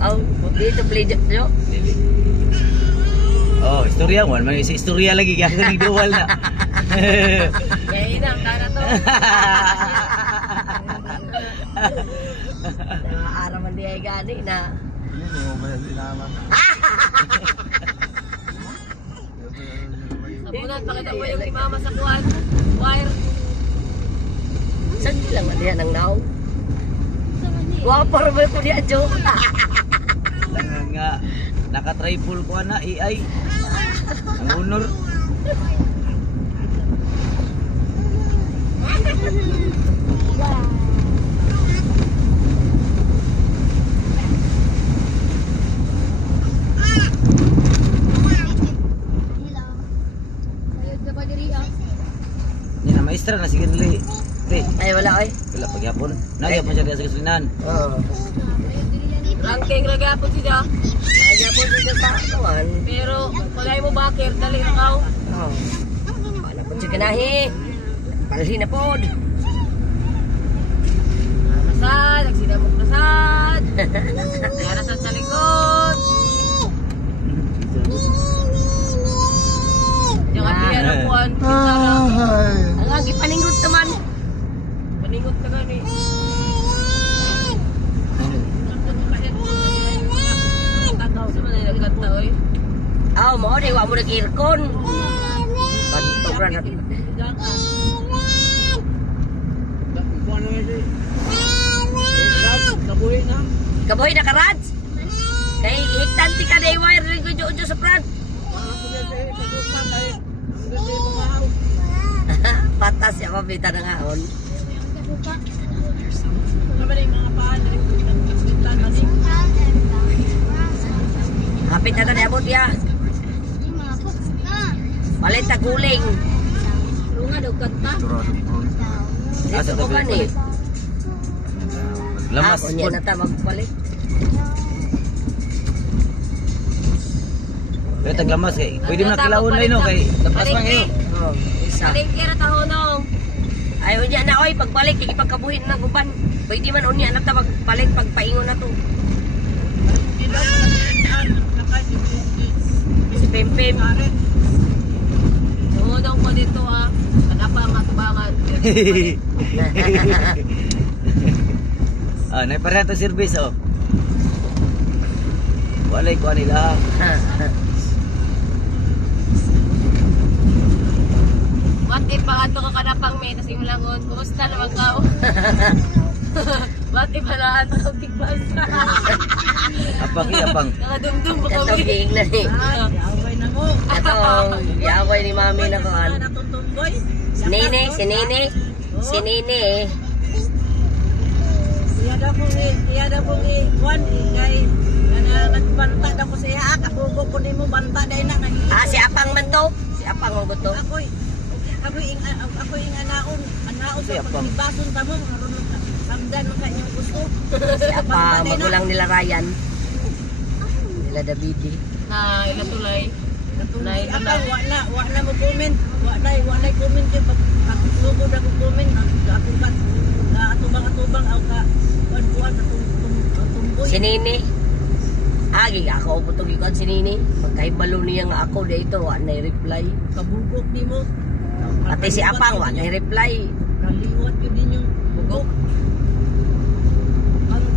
Oh, dito pleasure nyo. Oh, istorya mo. May istorya lagi kaya ning duwal na. Kaya inang kana to. Araw man di ay gani na. Sabunan, pakita mo yung imama sa kuwan. Wire. Saan lang man diyan ang now? Wapar mo ko diyan, Jo. Lang nga, naka-triple ko na, AI. Ang honor. Yan na, maestra na, sige nili. Ay, wala oy. Wala pagyapon. Nagyapon siya sa kasulinan. Oo. Ranking ragapon siya. Ragapon siya sa kawan. Pero wala mo bakir dali na kaw. Oo. Wala po siya kanahi. Dali na pod. Masad, nagsinamok masad. Narasad sa likod. Jangan biar akuan. Ang lagi paninggot teman. Paningot ka gani. Oh, mau deh, wa mo nag-aircon. Pagtobra na. Kabuhi na karad. Kay hiktanti ka na i-wire rin ko dyo sa front. Patas siya mabita na ngaon. Hapit na na abot ya. Palit na guling. Lunga dugat pa. Ito ko ba ni? Lamas po. Niya na ta magpalit. Pero taglamas kay. Pwede mo na kilawon na ino kay. Lapas man ngayon. Oo. Isa. Palit kira tahonong. Ayaw niya na oy pagbalik ikipagkabuhin na guban. Pwede man unya na ta magpalit pagpaingon na to. Si Pempem. Tuhunong ko dito ah. Kanapa ang atubangan. Ah, naipareha to service oh. Walay ko nila. What if ato ka kanapang may tas imulangon? Kumusta naman ka? What if halaan mo ng tigbas? Apang apang. Nakadumdum pa kami. Katong na ni. Yaway na mo. Katong yaway ni mami na kuhan. Si Nene, si Nene. Si Nene eh. Iya daw kong i-1 kay nagbanta daw ko sa iya. Kabugo ko ni mo banta day na. Ah, si Apang man to? Si Apang mo to? Ako yung anaon sa pagbason tamo hamdan mo kanyang gusto. Si Apang, magulang nila Ryan. Nila Davide. Na, ilatulay. Natulay. Wa na mo comment. Wa na comment kay pagsugod ako comment. Ako kat atubang aw ka kuan tumboy. Si Nene. Agi ako putog ikon si Nene. Pagkahibalo niya nga ako dito, wa na reply. Kabugok nimo. Pati si Apang, wa na reply. Kaliwat yun din yung bugok.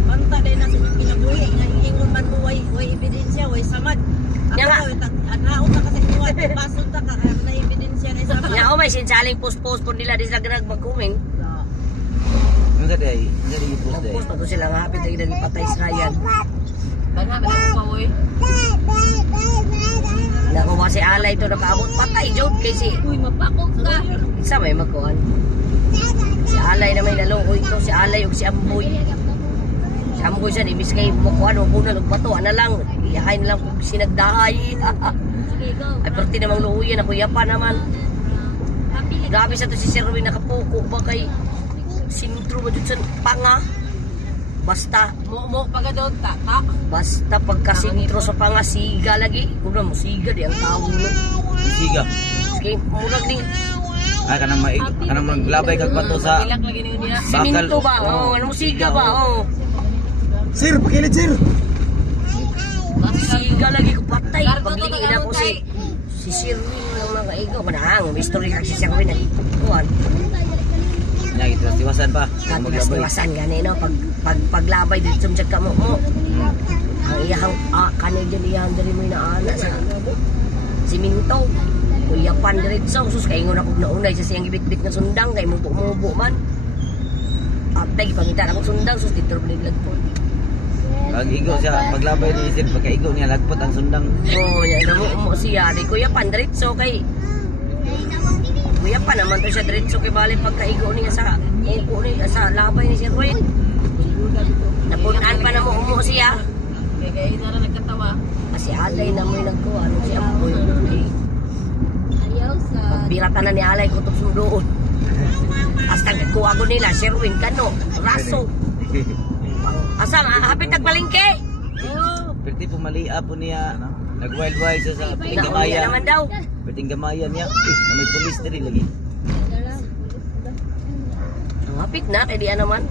Banta day na sa kinabuhi. Ingon man mo way ebidensya, way samad. Ako anaon ta kasi niwa. Bason ta ka na ebidensya na samad. Nga may sinsaling post-post po nila di sila nagmag-comment. Ano sa day? Ano yung post day? Post pa to sila nga hapit na ginagpatay si Ryan. Banhaman ako pa uy. Nakuha si Alay ito nakaabot patay Jod kasi uy mapakok ka. Isa may magkuhan. Si Alay na may nalungkoy ito. Si Alay o si Amboy. Si Amboy siya ibis kayo makuhan o muna nagbato. Ano lang iyahay na lang kung sinagdahay. Ay perti namang luhuyan ako yapa naman. Grabe sa to si Sherwin nakapuko ba kay sintro ba dun sa panga. Basta mo pagadon ta. Basta pagkasintro sa panga siga lagi. Kuno mo siga di ang tao no. Siga. Sige murag ding kanang maglabay kag bato sa ilak lagi niya. Siminto ba? Oh, ano siga ba? Oh. Sir, pakilid sir. Si Sherwin ng mga kaigaw. Manang, may story kag si Sherwin. Kuhan. Nya gitiwas-tiwasan pa. Katiwas-tiwasan gani no. Paglabay dito sa kamo mo. Ang iyang kanay dyan iyahan dali mo inaana sa siminto. Kuyapan diretso. Sus kay ingon ako naunay sa siyang gibit-bit nga sundang. Kay mubo-mubo man. Apay, pangitan akong sundang. Sus dito balik po. Pag igo siya, paglabay ni Isin, pagkaigo niya, lagpot ang sundang. Oo, yan mo siya. Di kuyapan diretso kay kuyapan naman to siya diretso kay bali pagkaigo niya sa uko niya sa labay ni Sir Roy. Napunan pa na mo siya. Kaya na rin nagkatawa. Kasi alay na mo'y nagkuha. Ano siya mo pagbiratan na ni alay kutob sundoon. Hasta nagkuha ko nila, Sherwin, Kano, Raso. Asam, hapit nagbalingke. Perti pumalia po niya, nag-wild-wild siya sa piting Nauya gamaya. naman daw. Piting gamaya niya, na may pulis na rin lagi. Hapit na, kaya diyan naman.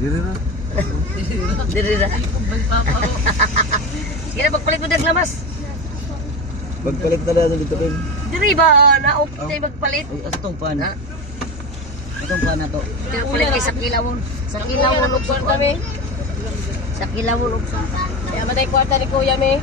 Diri na. Diri na. Sige na, pagpalit mo naglamas. Pagpalit na na dito rin. Diri ba, na-okay tayo magpalit? Ay, asa tong pan? Ha? Itong pan na to. Pero palit kay sa kilawon. Sa kilawon og sa kami. Sa kilawon og sa. Kaya matay kwarta ni Kuya, me.